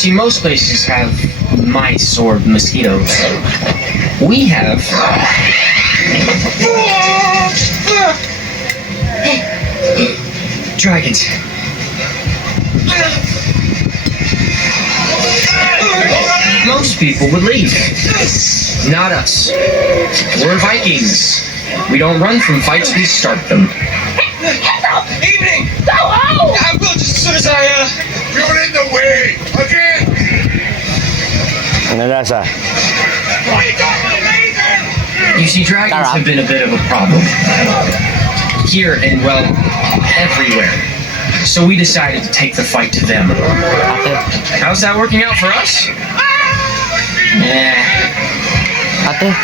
See, most places have mice or mosquitoes. We have dragons. Most people would leave. Not us. We're Vikings. We don't run from fights, we start them. Evening! Go home! I will just as soon as I, You're in the way! Again! Ano lasa? You see, dragons have been a bit of a problem. Here and, well, everywhere. So we decided to take the fight to them. How's that working out for us? Ate.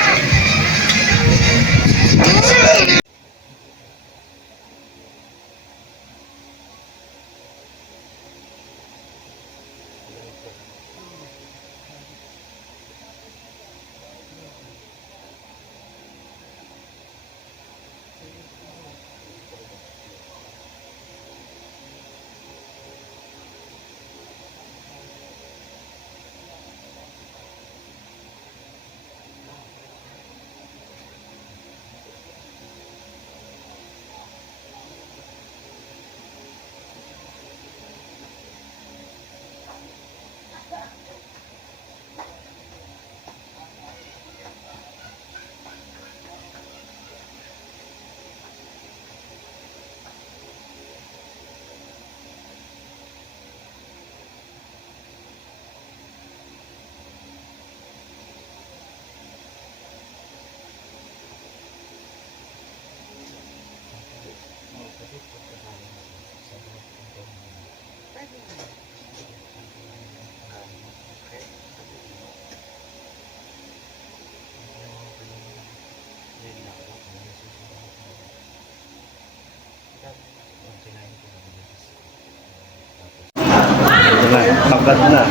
Tapat na.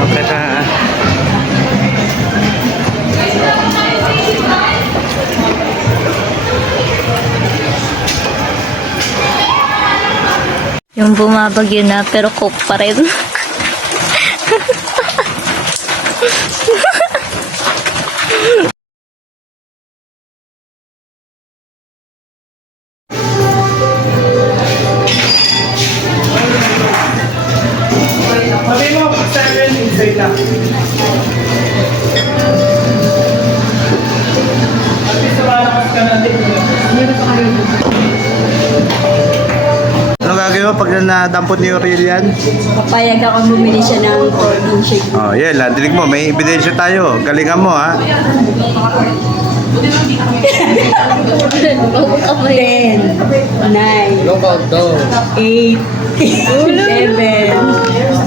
Okay na. Yung bumabagyo na pero coke pa rin. Ano gagawin mo pag nadampot ni Aurelian? Papayag ako bumili siya ng protein shake. Oh, yeah, dinig mo, may ebidensya tayo. Galingan mo, ha? 10, 9, 8, 7,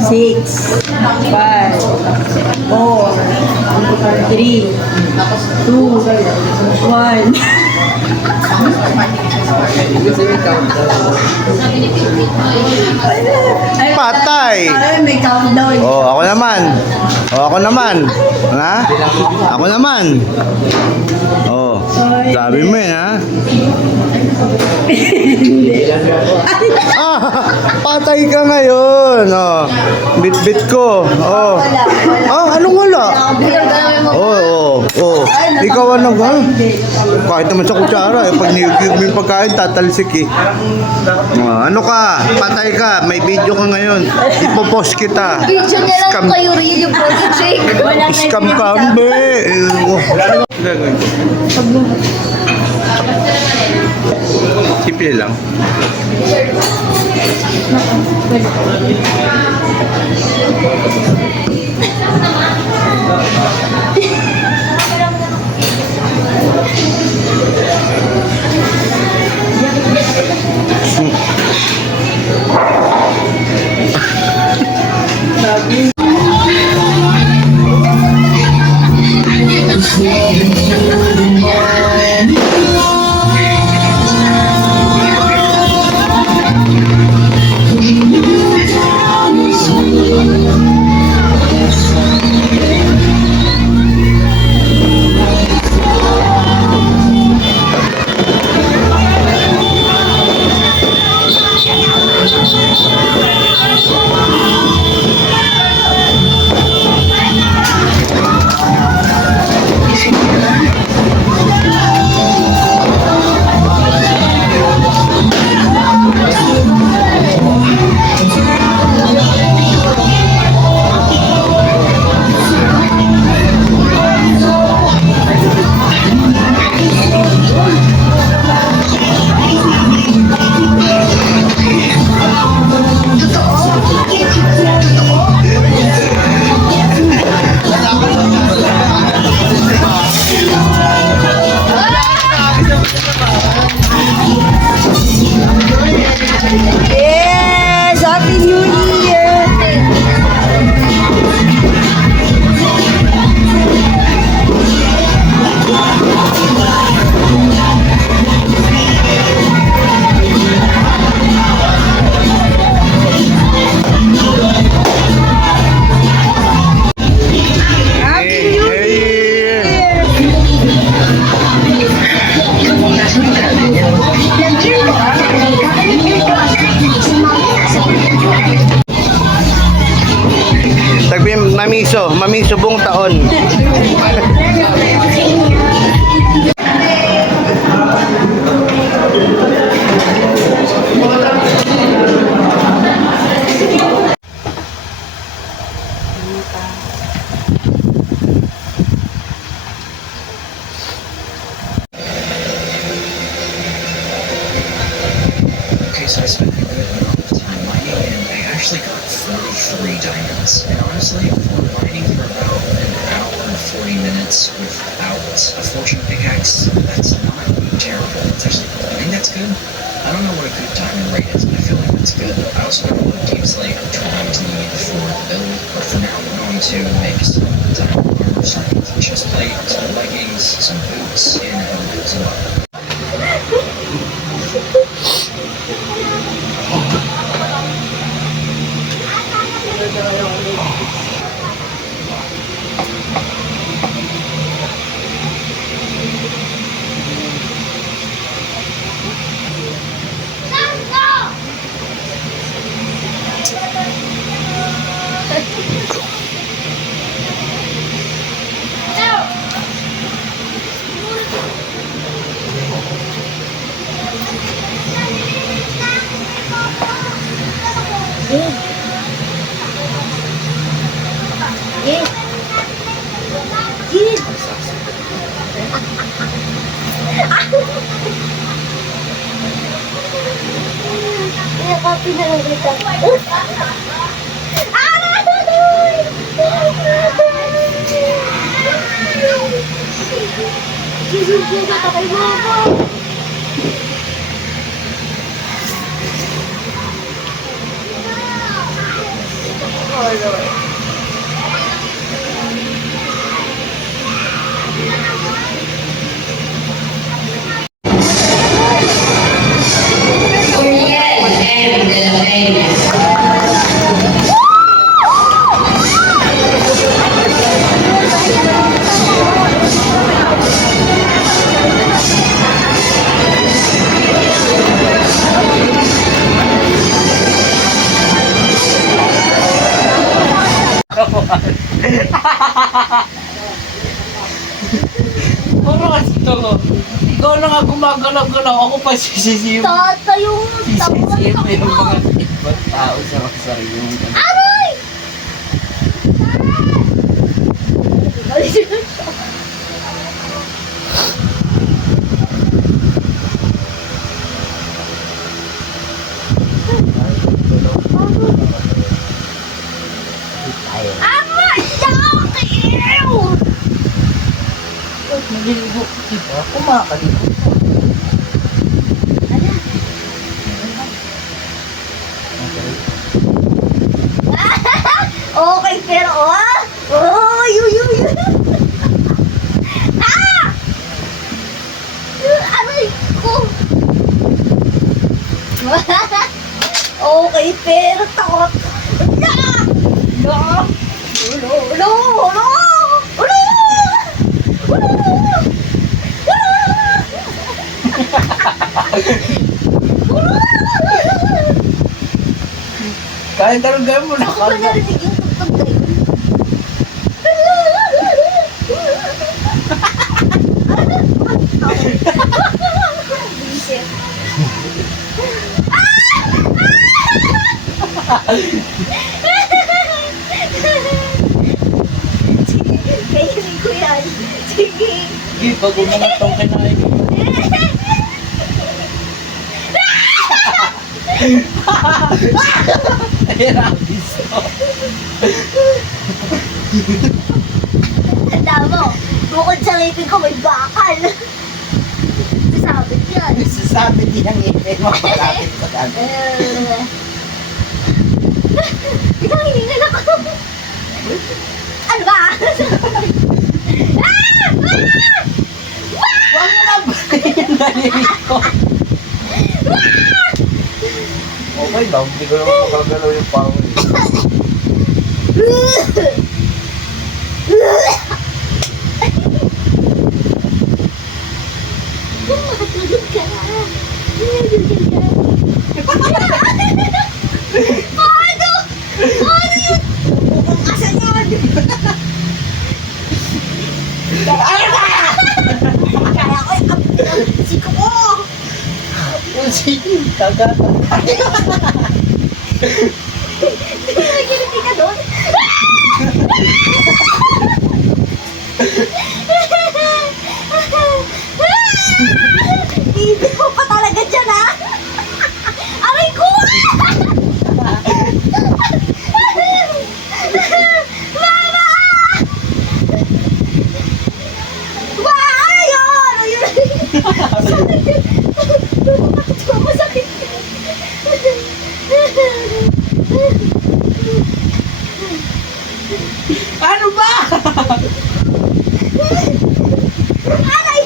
6, 5, 4, 3, 2, 1. Patay! May countdown. Oh, ako naman. Oh, ako naman. Ha? Ako naman. Oh, sabi mo yun, ha? Ah, patay ka ngayon. Oh, bit-bit ko. Oh. Ah, anong wala? Oh. Ikaw ano ka? Kahit naman sa kutsara, pag niyugiyog mo yung pagkain, tatalsik eh. Ano ka? Patay ka. May video ka ngayon. Ipopost kita. Video na lang Scam. kayo rin yung protein shake. Scam ka, mbe. Gagawin ko. Simple lang. Mamiso buong taon. Okay, so I spent a good amount of time mining, and I actually got 43 diamonds. And honestly, for mining for about an hour and 40 minutes without a fortune pickaxe, that's not terrible. It's actually, I think that's good. I don't know what a good diamond rate is, but I feel like that's good. I also have a lot of deep slate I'm trying to need for the build, but for now I'm going to make some diamond armor, some chest plate, some leggings, some boots, and a helmet as well. Copy na lang kita. Sisusunod ka kay mama. Ano kasi ito? Ikaw na nga gumagalaw-galaw. Ako pa sisisiyo. Tata yung Sisisiyo mo yung mga ibang tao sa sarili mo. Aray! Ama! Ew! Naliligo. Diba? Kumakaligo. Okay, pero oh, yun. Aray ko. Okay, pero takot. Kahit anong gawin mo na Ako pa narinig yung tugtog na yun. Buisit. Sige, kainin ko yan. Sige. Sige, pag umangat tong kinain mo. Ayan ang biso. Tanda mo, bukod sa ngipin ko may bakal. Sasabit yan. Sasabi niyang ngipin mo malapit sa dami. Hinihingal ako. Ano ba? Huwag mo na ba yung nalilito? Okay lang, hindi ko naman makagalaw yung power. Makatulog ka. Paano? Paano yun? Asan yun? Kagata. Nagkiliti ka doon? Ibig mo pa talaga dyan, ha? Aray ko! Mama! Wow! Ayun! Ayun! Masakit. Ano ba? Aray!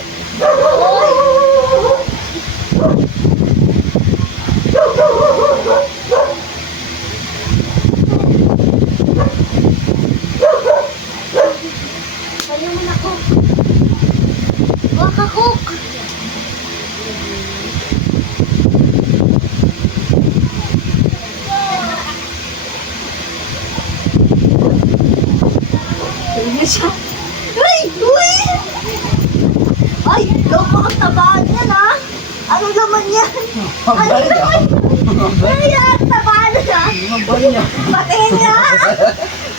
Ayaw mo na, Cook. Huwag ka, Cook. Uy! Uy! Ay, napakataba niyan, ha? Ano naman yan? Ano naman? Ay, taba na siya. Mabay niya. Patingin nga!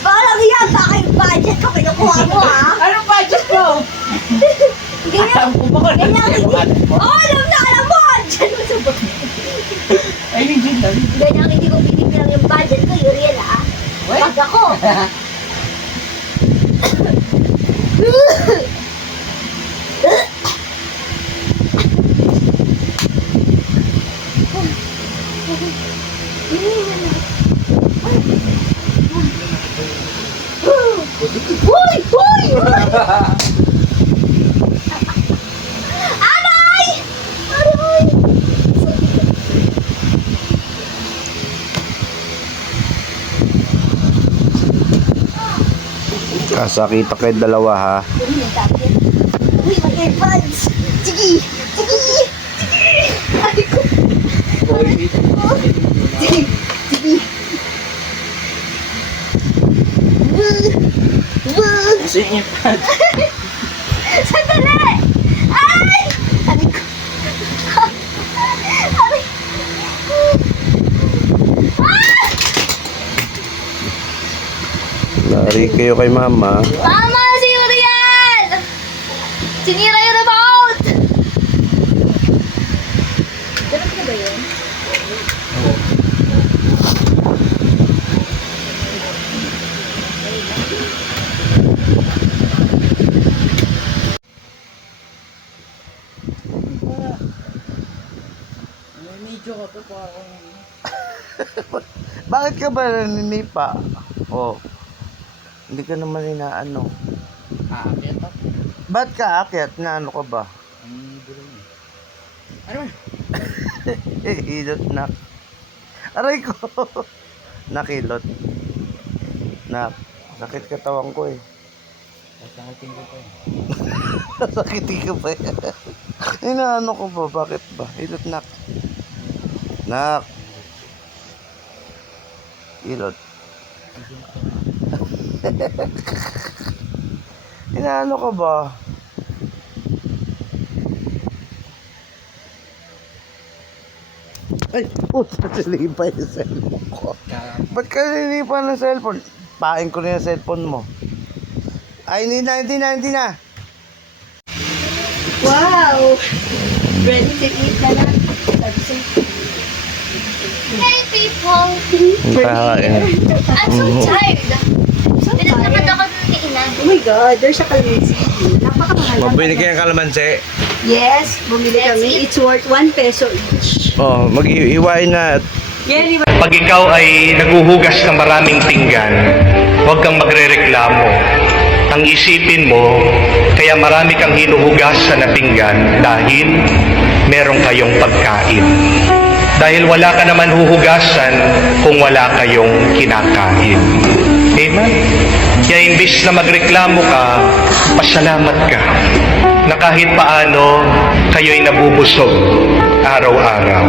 Parang yata kayong budget ko kinukuha mo, ha? Anong budget ko? Ganyan. Alam ko ba kung ano Ganyan. yung budget mo? Oh, alam mo! Diyan mo sa Ay, legit na. Ganyan, hindi ko binibilang yung budget ko, Uriel, ha? Wait. Pag ako. Uy! Uy! Aray! Aray! Kasakita kayo dalawa ha. Uy, may earbuds! Sige! Sige! Ay ko! Sige! Sige! Wag! Sige pa. Sandali! Ay! Aray ko! Aray! Ah! Lari kayo kay mama. Mama! Si Uriel! Sinira yung remote! Ganun ka ba yun? May medyo ka to parang... Bakit ka ba naninipa? Oh. Hindi ka naman inaano. Aakyat pa. Ba't ka aakyat? Naano ka ba? Ang gulo niya. Ano ba? Hilot na. Aray ko. Nakilot. Nak. Sakit katawan ko eh. Sasakitin ko pa eh. Sakitin ka ba yan? Inaano ko ba? Bakit ba? Hilot nak. Nak. Hilot. Inaano ka ba? Ay, puta, nilipa yung cellphone ko. Ba't ka nilipa ng cellphone? Pain ko na yung cellphone mo. Ay, hindi na. Wow! Ready to eat na lang. Hey people! Kakain. I'm so tired. Pinagtapat ako ni Ina. Oh my God, there's a calamansi. Napakamahal. Mabili kayo ng kalamansi. Yes, bumili kami. It's worth 1 peso each. Oh, mag-iiwain na. Yeah, di ba? Pag ikaw ay naguhugas ng maraming pinggan, huwag kang magrereklamo. Ang isipin mo, kaya marami kang hinuhugasan na pinggan dahil meron kayong pagkain. Dahil wala ka naman huhugasan kung wala kayong kinakain. Amen? Kaya imbis na magreklamo ka, pasalamat ka na kahit paano kayo'y nabubusog araw-araw.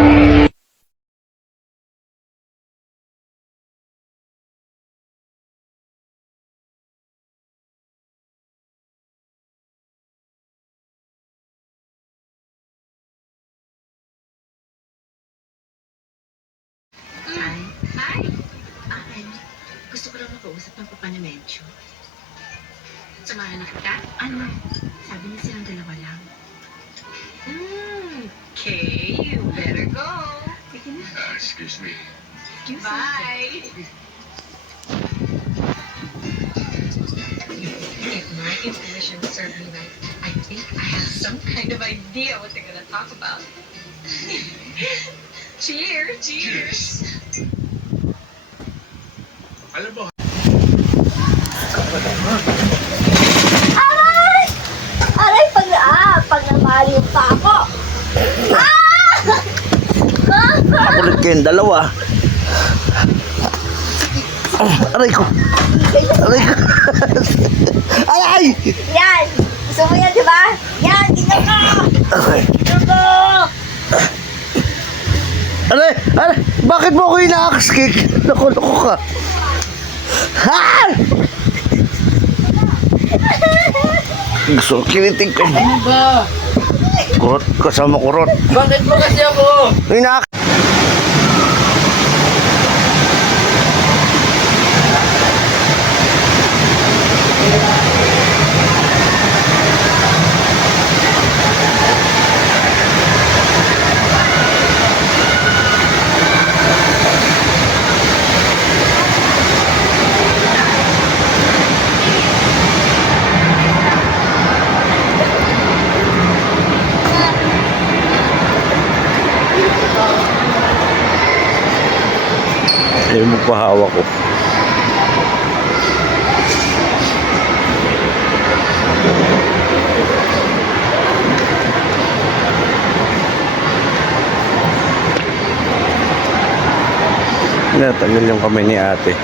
ka na medyo. Samahan na kita? Ano? Sabi niya silang dalawa lang. Okay, you better go. Sige na. Excuse me. Bye. If my intuition served me right, I think I have some kind of idea what they're gonna talk about. Cheers! Cheers! Alam mo, Aray! Aray, pag namali pa ako. Nakulit kayong dalawa. Aray ko. Aray ko. Aray! Yan! Gusto mo yan, di ba? Yan, ganyan ka! Aray. Ganyan ka! Aray! Aray! Bakit mo ako ina-axe-kick? Loko-loko ka. Ha! Gusto ko kinitig ko. Ano ba? Kurot, kasama kurot. Bakit mo kasi ako? Ina Ayaw mo pahawak ko. Natanggal yung kamay ni ate.